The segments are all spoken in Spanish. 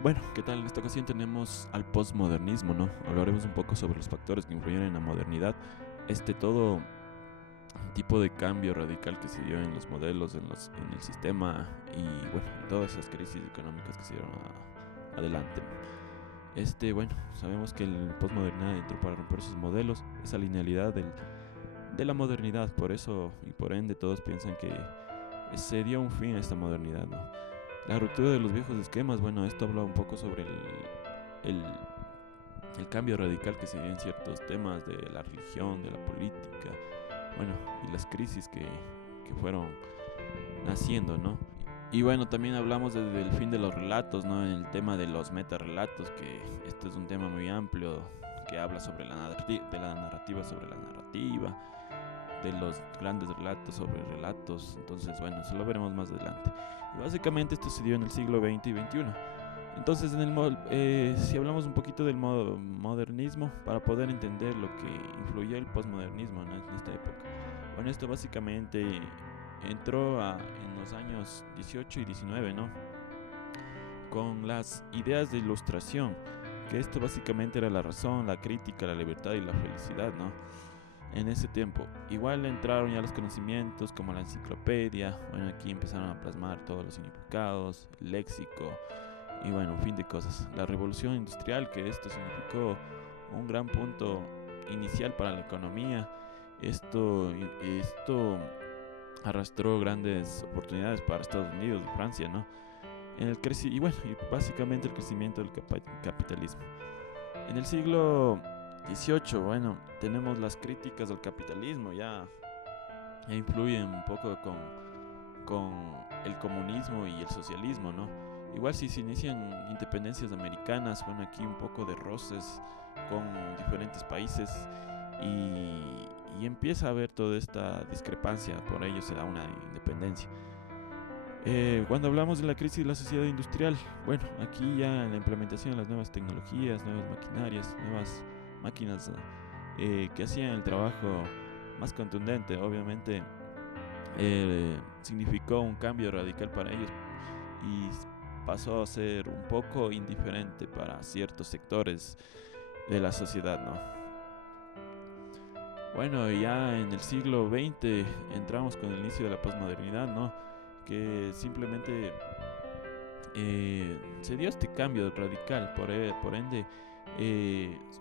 Bueno, ¿qué tal? En esta ocasión tenemos al postmodernismo, ¿no? Hablaremos un poco sobre los factores que influyeron en la modernidad. Todo tipo de cambio radical que se dio en los modelos, en el sistema y, bueno, en todas esas crisis económicas que se dieron adelante. Bueno, sabemos que el postmodernidad entró para romper sus modelos, esa linealidad de la modernidad. Por eso y por ende todos piensan que se dio un fin a esta modernidad, ¿no? La ruptura de los viejos esquemas, bueno, esto habla un poco sobre el, el cambio radical que se dio en ciertos temas de la religión, de la política, bueno, y las crisis que fueron naciendo, ¿no? Y bueno, también hablamos del fin de los relatos, ¿no? En el tema de los metarrelatos, que esto es un tema muy amplio que habla sobre de la narrativa sobre la narrativa, de los grandes relatos sobre relatos. Entonces, bueno, eso lo veremos más adelante. Y básicamente esto se dio en el siglo XX y XXI. Entonces, si hablamos un poquito del modernismo, para poder entender lo que influyó el postmodernismo, ¿no?, en esta época. Bueno, esto básicamente en los años 18 y 19, ¿no? Con las ideas de ilustración, que esto básicamente era la razón, la crítica, la libertad y la felicidad, ¿no? En ese tiempo. Igual entraron ya los conocimientos como la enciclopedia, bueno, aquí empezaron a plasmar todos los significados, el léxico y bueno, un fin de cosas. La revolución industrial, que esto significó un gran punto inicial para la economía, esto arrastró grandes oportunidades para Estados Unidos y Francia, ¿no? Y bueno, y básicamente el crecimiento del capitalismo. En el siglo XVIII, bueno, tenemos las críticas al capitalismo, ya influyen un poco con el comunismo y el socialismo, ¿no? Igual si se inician independencias americanas, bueno, aquí un poco de roces con diferentes países y empieza a haber toda esta discrepancia, por ello se da una independencia. Cuando hablamos de la crisis de la sociedad industrial, bueno, aquí ya en la implementación de las nuevas tecnologías, nuevas maquinarias, nuevas máquinas que hacían el trabajo más contundente, obviamente significó un cambio radical para ellos y pasó a ser un poco indiferente para ciertos sectores de la sociedad, ¿no? Bueno, ya en el siglo XX entramos con el inicio de la posmodernidad, ¿no? Que simplemente se dio este cambio radical, por ende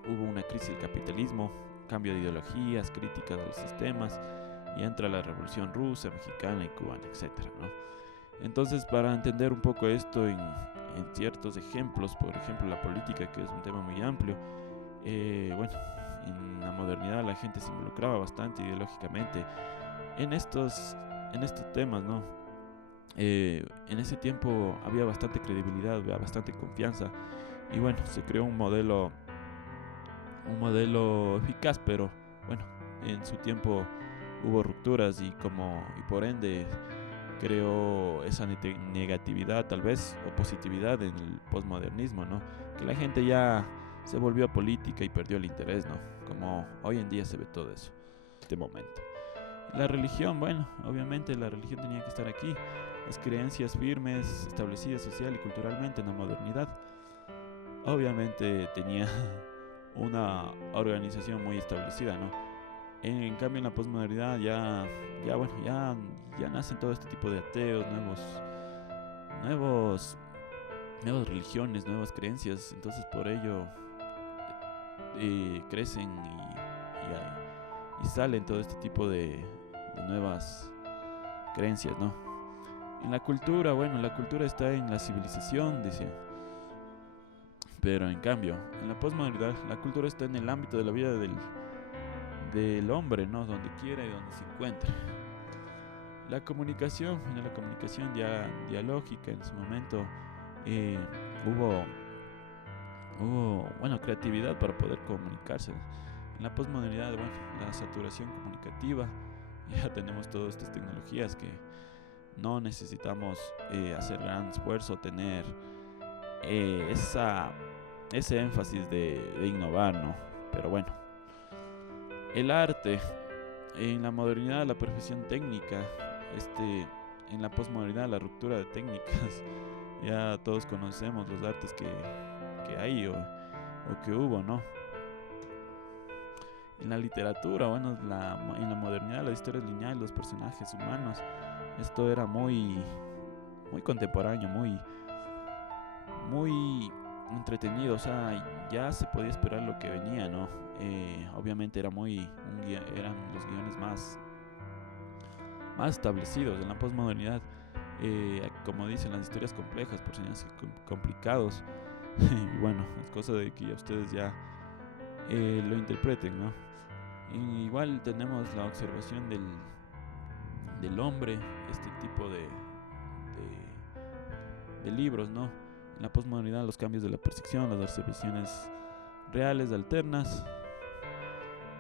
hubo una crisis del capitalismo, cambio de ideologías, críticas a los sistemas, y entra la revolución rusa, mexicana y cubana, etcétera, ¿no? Entonces, para entender un poco esto en ciertos ejemplos, por ejemplo la política, que es un tema muy amplio, bueno, en la modernidad la gente se involucraba bastante ideológicamente en en estos temas, ¿no? En ese tiempo había bastante credibilidad, había bastante confianza y bueno, se creó un modelo eficaz, pero bueno, en su tiempo hubo rupturas y por ende creó esa negatividad tal vez o positividad en el postmodernismo, ¿no? Que la gente ya se volvió política y perdió el interés, ¿no? Como hoy en día se ve todo eso, en este momento. La religión, bueno, obviamente la religión tenía que estar aquí. Las creencias firmes, establecidas social y culturalmente en la modernidad, obviamente tenía una organización muy establecida, ¿no? En cambio, en la posmodernidad bueno, ya nacen todo este tipo de ateos, nuevos, nuevas religiones, nuevas creencias. Entonces, por ello crecen y salen todo este tipo de nuevas creencias, ¿no? En la cultura, bueno, la cultura está en la civilización, dice. Pero en cambio, en la posmodernidad, la cultura está en el ámbito de la vida del hombre, ¿no? Donde quiera y donde se encuentre. En la comunicación dialógica en su momento eh, hubo, bueno, creatividad para poder comunicarse. En la posmodernidad, bueno, la saturación comunicativa, ya tenemos todas estas tecnologías que no necesitamos hacer gran esfuerzo, tener eh, esa, ese énfasis de innovar, ¿no? Pero bueno, el arte, en la modernidad la perfección técnica, en la posmodernidad la ruptura de técnicas, Ya todos conocemos los artes que hay o que hubo, ¿no? En la literatura, bueno, en la modernidad, las historias lineales, los personajes humanos, esto era muy contemporáneo, muy entretenido, o sea, ya se podía esperar lo que venía, ¿no? Obviamente eran los guiones más establecidos en la posmodernidad. Como dicen, las historias complejas, personajes complicados. Y bueno, es cosa de que ustedes ya lo interpreten, ¿no? Igual tenemos la observación del hombre, este tipo de libros, ¿no? En la posmodernidad, los cambios de la percepción, las observaciones reales, alternas,